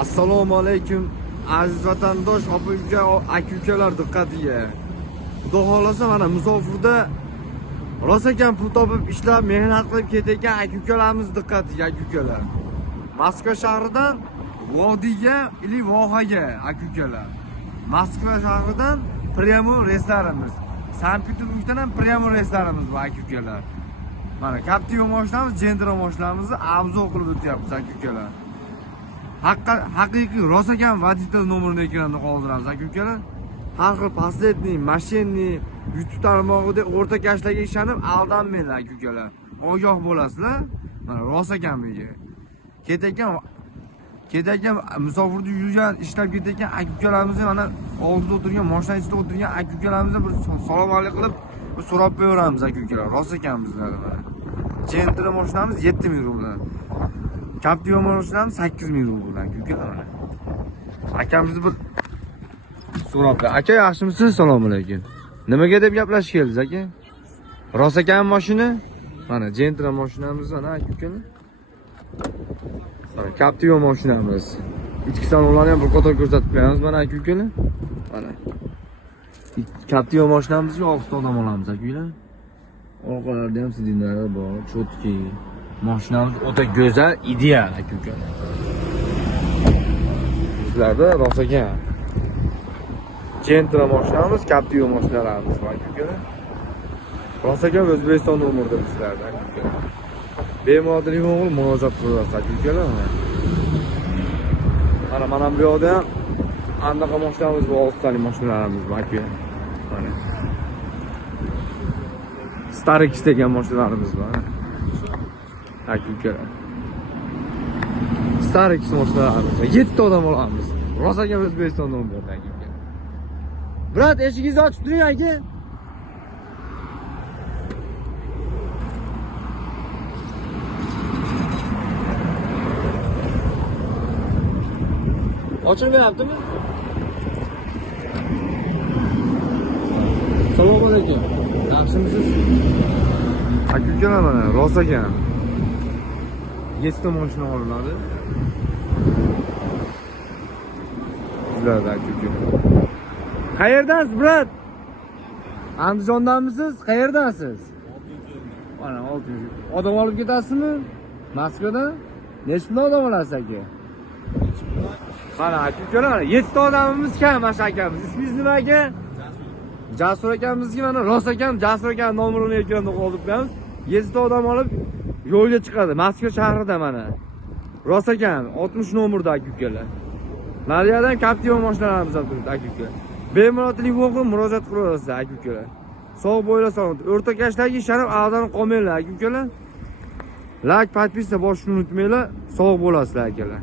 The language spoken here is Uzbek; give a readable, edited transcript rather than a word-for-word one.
Assalomu alaykum aziz vatandosh, opa-uka, aka-ukalar, diqqatiga. Xudo xolasa mana musofirda rosa ekan pul topib ishlab mehnat qilib ketayotgan aka-ukalarimiz, diqqatiga aka-ukalar. Moskva shahridan vodiyga ili vohaga aka-ukalar. Moskva shahridan prямо restoranimiz. Sankt-Peterburgdan ham prямо restoranimiz bor aka-ukalar. Mana Captiva mashinamiz, Gentra mashinamizni obzor qilib o'tyapmiz aka-ukalar. Haqiqiy rosa ekan voditel nomerini ekranda qoldiramiz aka-ukalar. Har xil pasletni, mashinni, YouTube tarmog'ida o'rta kashlarga ishonib aldanmanglar aka-ukalar. Ogoh bo'lasizlar. Mana rosa ekan bunga. Ketayotgan musofirda yurgan, ishlab ketayotgan aka-ukalarimizni mana oldida o'tirgan, mashina ichida o'tirgan aka-ukalarimizni bir salom alaykum qilib so'rab qo'yamiz aka-ukalar. Rosa ekan bizlar mana. Gentra mashinamiz 7000 rubl. Captiva mashinamiz 8000 rubl aka-ukalar mana. Akamizni bir so'rab, aka yaxshimisiz? Assalomu alaykum. Nimaga deb gaplashib keldingiz aka? Rosa ekan mashina? Mana Gentra mashinamiz mana aka-ukalar. Captiva mashinamiz. Ichki salonlarni ham bir qator ko'rsatib qo'yamiz mana aka-ukalar. Mana. Captiva mashinamizga 6 ta odam olamiz aka-ukalar. Orqalarda ham sidinlari bor, chotki. Mashinamiz o'ta go'zal, ideal aka-ukalar. Sizlarda rosa ekan. Gentra mashinamiz, Captiva mashinalarimiz bor aka-ukalar. Rosa ekan O'zbekiston nomerida bizlarda aka-ukalar. Bemalol telefon murojaat qilasiz aka-ukalar. Mana bu yoqda ham anaqa mashinamiz bor, 6 talik mashinalarimiz bor aka. Mana. Starix degan mashinalarimiz bor. Aka-ukalar. Starix mashinalarimiz bor. 7 ta odam olamiz. Rosa ekan O'zbekiston nomerida aka-ukalar. Brat, eshigingizni ochib turing aka. Ochilmayaptimi? Assalomu alaykum. Yaxshimisiz? Aka-ukalar mana rosa ekan. 7 ta mashina olinadi. Sizlarda aka-ukalar. Qayerdansiz, brat? Andijondanmisiz? Qayerdansiz? Mana 600. Odam olib ketasizmi? Moskvadan? Nechta pul odam olasiz aka? Mana aka-ukalar, 7 ta odamimiz kam mana akamiz. Ismingiz nima aka? Jasur akamizga mana rosa ekan, Jasur aka nomerini ekranda qoldirib qo'yamiz. 7 ta odam olib yo'lga chiqadi. Moskva shahrida mana. Rosa ekan, 60 nomerda aka-ukalar. Nariyadan Captiva mashinalarimiz ham turibdi aka-ukalar. Bemalol telefon qilib murojaat qilaverasiz aka-ukalar. Sog' bo'ylar sog'. O'rta kashlarga ishonib aldanib qolmanglar aka-ukalar. Like, podpiska bosishni unutmanglar. Sog' bo'lasizlar akalar.